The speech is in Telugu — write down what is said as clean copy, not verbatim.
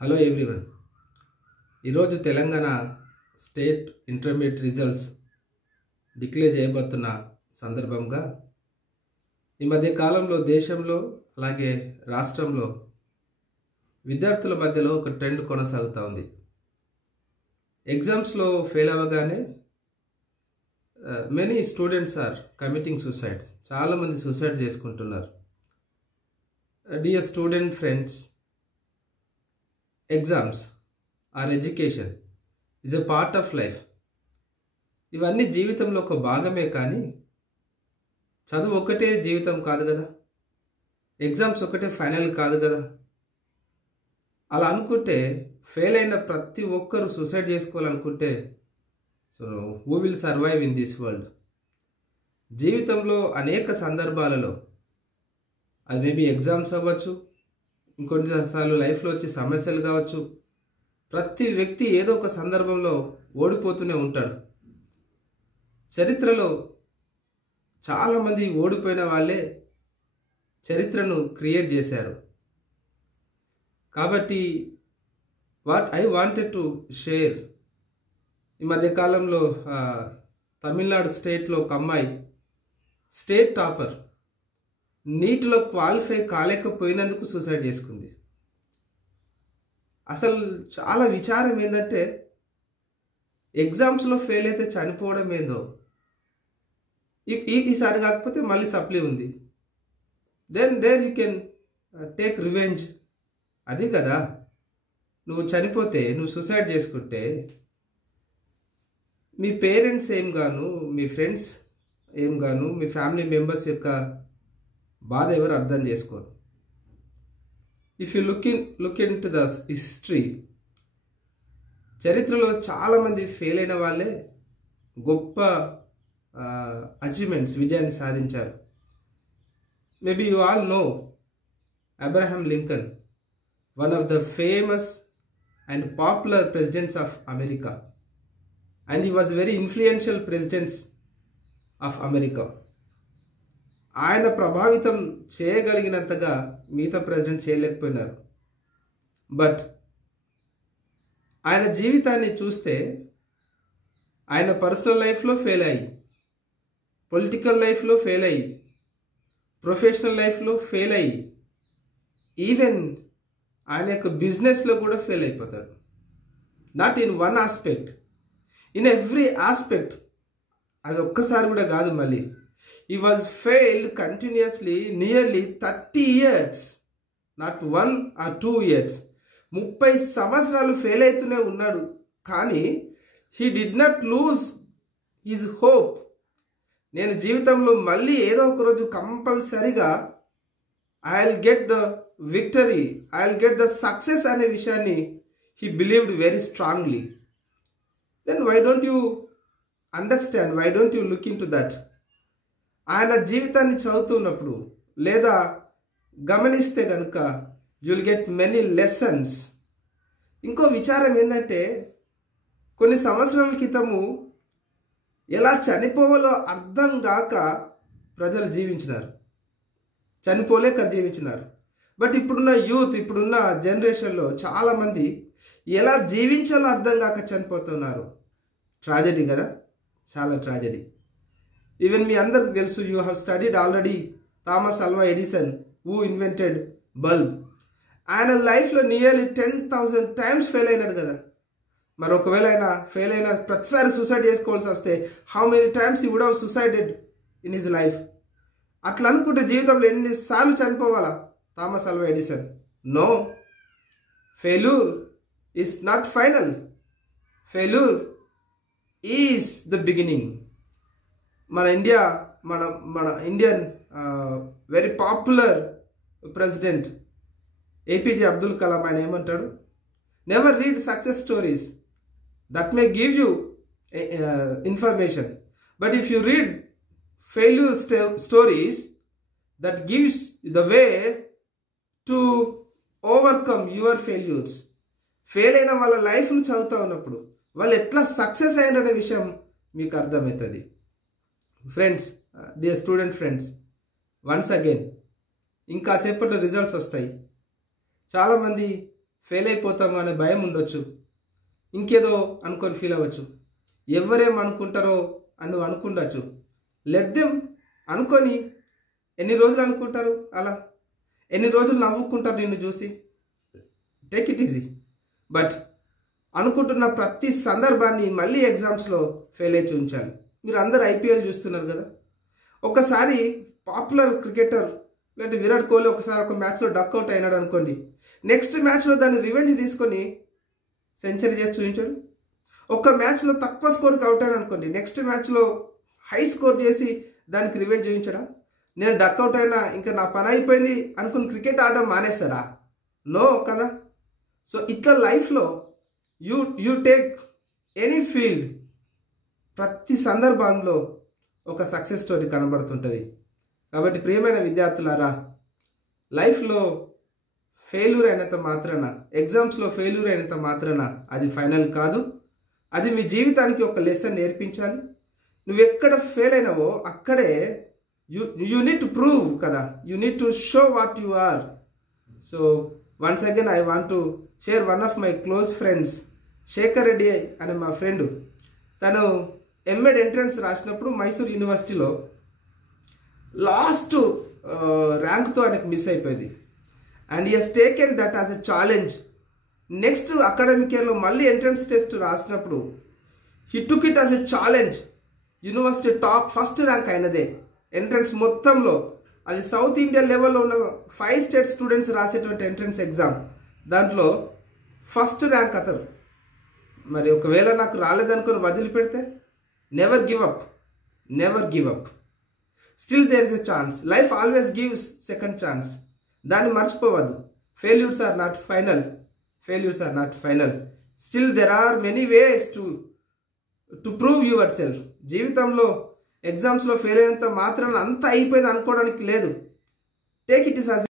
Hello everyone. ఈరోజు Telangana state intermediate results declare చేయబోతున్న సందర్భంగా ఈ మధ్య కాలంలో దేశంలో అలాగే రాష్ట్రంలో విద్యార్థుల మధ్యలో ఒక ట్రెండ్ కొనసాగుతూ ఉంది. ఎగ్జామ్స్లో ఫెయిల్ అవ్వగానే many students are committing suicides. చాలామంది సూసైడ్ చేసుకుంటున్నారు. Dear student friends, exams or education is a part of life. ఇవన్నీ జీవితంలో ఒక భాగమే, కానీ చదువు ఒకటే జీవితం కాదు కదా, ఎగ్జామ్స్ ఒకటే ఫైనల్ కాదు కదా. అలా అనుకుంటే ఫెయిల్ అయిన ప్రతి ఒక్కరు సూసైడ్ చేసుకోవాలనుకుంటే so who will survive in this world? జీవితంలో అనేక సందర్భాలలో అది మేబీ ఎగ్జామ్స్ అవ్వచ్చు, ఇంకొన్నిసార్లు లైఫ్లో వచ్చే సమస్యలు కావచ్చు. ప్రతి వ్యక్తి ఏదో ఒక సందర్భంలో ఓడిపోతూనే ఉంటాడు. చరిత్రలో చాలామంది ఓడిపోయిన వాళ్ళే చరిత్రను క్రియేట్ చేశారు. కాబట్టి what I wanted to share, ఈ మధ్యకాలంలో తమిళనాడు స్టేట్లో ఒక అమ్మాయి స్టేట్ టాపర్ నీటిలో క్వాలిఫై కాలేకపోయినందుకు సూసైడ్ చేసుకుంది. అసలు చాలా విచారం ఏంటంటే ఎగ్జామ్స్లో ఫెయిల్ అయితే చనిపోవడం ఏందో, ఈసారి కాకపోతే మళ్ళీ సప్లీ ఉంది, then there you can take revenge. అది కదా, నువ్వు చనిపోతే, నువ్వు సూసైడ్ చేసుకుంటే మీ పేరెంట్స్ ఏం గాను, మీ ఫ్రెండ్స్ ఏం గాను, మీ ఫ్యామిలీ మెంబర్స్ యొక్క బాధ ఎవరు అర్థం చేసుకోరు. If you look into the history, చరిత్రలో చాలామంది ఫెయిల్ అయిన వాళ్ళే గొప్ప అచీవ్మెంట్స్, విజయాన్ని సాధించారు. Maybe you all know Abraham Lincoln, one of the famous and popular presidents of America, and he was very influential presidents of America. ఆయన ప్రభావితం చేయగలిగినంతగా మిగతా ప్రెసిడెంట్ చేయలేకపోయినారు. బట్ ఆయన జీవితాన్ని చూస్తే ఆయన పర్సనల్ లైఫ్లో ఫెయిల్ అయ్యి, పొలిటికల్ లైఫ్లో ఫెయిల్ అయ్యి, ప్రొఫెషనల్ లైఫ్లో ఫెయిల్ అయ్యి, ఈవెన్ ఆయన యొక్క బిజినెస్లో కూడా ఫెయిల్ అయిపోతాడు. Not in one aspect, in every aspect. అది ఒక్కసారి కూడా కాదు, మళ్ళీ he was failed continuously nearly 30 years, not 1 or 2 years. 30 సంవత్సరాలు ఫెయిల్ అవుతూనే ఉన్నాడు. కానీ he did not lose his hope. నేను జీవితంలో మళ్ళీ ఏదో ఒక రోజు కంపల్సరిగా I'll get the victory, I'll get the success అనే విషయాన్ని he believed very strongly. Then why don't you understand, why don't you look into that? ఆయన జీవితాన్ని చదువుతున్నప్పుడు లేదా గమనిస్తే కనుక you will get many lessons. ఇంకో విచారం ఏంటంటే, కొన్ని సంవత్సరాల క్రితము ఎలా చనిపోవాలో అర్థం కాక ప్రజలు జీవించినారు, చనిపోలేక జీవించినారు. బట్ ఇప్పుడున్న యూత్, ఇప్పుడున్న జనరేషన్లో చాలామంది ఎలా జీవించాలో అర్థం కాక చనిపోతున్నారు. ట్రాజెడీ కదా, చాలా ట్రాజెడీ. ఈవెన్ మీ అందరికి తెలుసు, you have studied already Thomas Alva Edison, who invented bulb. ఆయన లైఫ్లో నియర్లీ 10,000 టైమ్స్ ఫెయిల్ అయినాడు కదా. మరి ఒకవేళ ఆయన ఫెయిల్ అయిన ప్రతిసారి సూసైడ్ చేసుకోవాల్సి వస్తే how many times he would have suicided in his life? అట్లా అనుకుంటే జీవితంలో ఎన్నిసార్లు చనిపోవాలా Thomas Alva Edison? No, failure is not final, failure is the beginning. మన Indian very popular president APJ Abdul Kalam, ఆయన ఏమంటాడు? Never read success stories, that may give you information, but if you read failure stories, that gives the way to overcome your failures. Fail అయిన వాళ్ళ లైఫ్ను చదువుతూ ఉన్నప్పుడు వాళ్ళు ఎట్లా సక్సెస్ అయ్యారనే విషయం మీకు అర్థమవుతుంది. Friends, dear student friends, once again ఇంకా సేపట్లో రిజల్ట్స్ వస్తాయి. చాలామంది ఫెయిల్ అయిపోతాము అనే భయం ఉండొచ్చు, ఇంకేదో అనుకొని ఫీల్ అవ్వచ్చు, ఎవరేం అనుకుంటారో అని నువ్వు అనుకుండొచ్చు. లెట్ దెమ్ అనుకొని. ఎన్ని రోజులు అనుకుంటారు అలా? ఎన్ని రోజులు నవ్వుకుంటారు నిన్ను చూసి? Take it easy. బట్ అనుకుంటున్న ప్రతి సందర్భాన్ని మళ్ళీ ఎగ్జామ్స్లో ఫెయిల్ అయి చూపించాలి. మీరు అందరు ఐపీఎల్ చూస్తున్నారు కదా, ఒకసారి పాపులర్ క్రికెటర్ లేదంటే విరాట్ కోహ్లీ ఒకసారి ఒక మ్యాచ్లో డక్అవుట్ అయినాడు అనుకోండి, నెక్స్ట్ మ్యాచ్లో దాన్ని రివెంజ్ తీసుకొని సెంచరీ చేసి చూపించాడు. ఒక మ్యాచ్లో తక్కువ స్కోర్కి అవుట్ అయినా అనుకోండి, నెక్స్ట్ మ్యాచ్లో హై స్కోర్ చేసి దానికి రివెంజ్ చూపించడా? నేను డక్అవుట్ అయినా ఇంకా నా పని అయిపోయింది అనుకుని క్రికెట్ ఆడడం మానేస్తాడా? నో కదా. సో ఇట్లా లైఫ్లో యూ టేక్ ఎనీ ఫీల్డ్, ప్రతి సందర్భంలో ఒక సక్సెస్ స్టోరీ కనబడుతుంటుంది. కాబట్టి ప్రియమైన విద్యార్థులారా, లైఫ్లో ఫెయిల్యూర్ అయినంత మాత్రాన, ఎగ్జామ్స్లో ఫెయిల్యూర్ అయినంత మాత్రాన అది ఫైనల్ కాదు. అది మీ జీవితానికి ఒక లెసన్ నేర్పించాలి. నువ్వు ఎక్కడ ఫెయిల్ అయినావో అక్కడే యూ నీడ్ టు ప్రూవ్ కదా, you need to show what you are. So once again I want to share one of my close friends, Shekhar Reddy అనే మా ఫ్రెండ్. తను ఎంఎడ్ ఎంట్రన్స్ రాసినప్పుడు మైసూర్ యూనివర్సిటీలో లాస్ట్ ర్యాంక్తో ఆయనకు మిస్ అయిపోయింది. And he has taken that as a challenge. Next academic ఇయర్లో మళ్ళీ ఎంట్రన్స్ టెస్ట్ రాసినప్పుడు he took it as a challenge. University top first rank అయినదే ఎంట్రన్స్ మొత్తంలో. అది సౌత్ ఇండియా లెవెల్లో ఉన్న 5 స్టేట్ స్టూడెంట్స్ రాసేటువంటి ఎంట్రన్స్ ఎగ్జామ్, దాంట్లో ఫస్ట్ ర్యాంక్ అతను. మరి ఒకవేళ నాకు రాలేదనుకొని వదిలిపెడితే, never give up, never give up. Still there is a chance. Life always gives second chance. దాన్ని మర్చిపోవద్దు. Failures are not final, failures are not final. Still there are many ways to prove yourself. జీవితంలో ఎగ్జామ్స్లో ఫెయిల్ అయినంత మాత్రాన అంతా అయిపోయింది అనుకోవడానికి లేదు. Take it is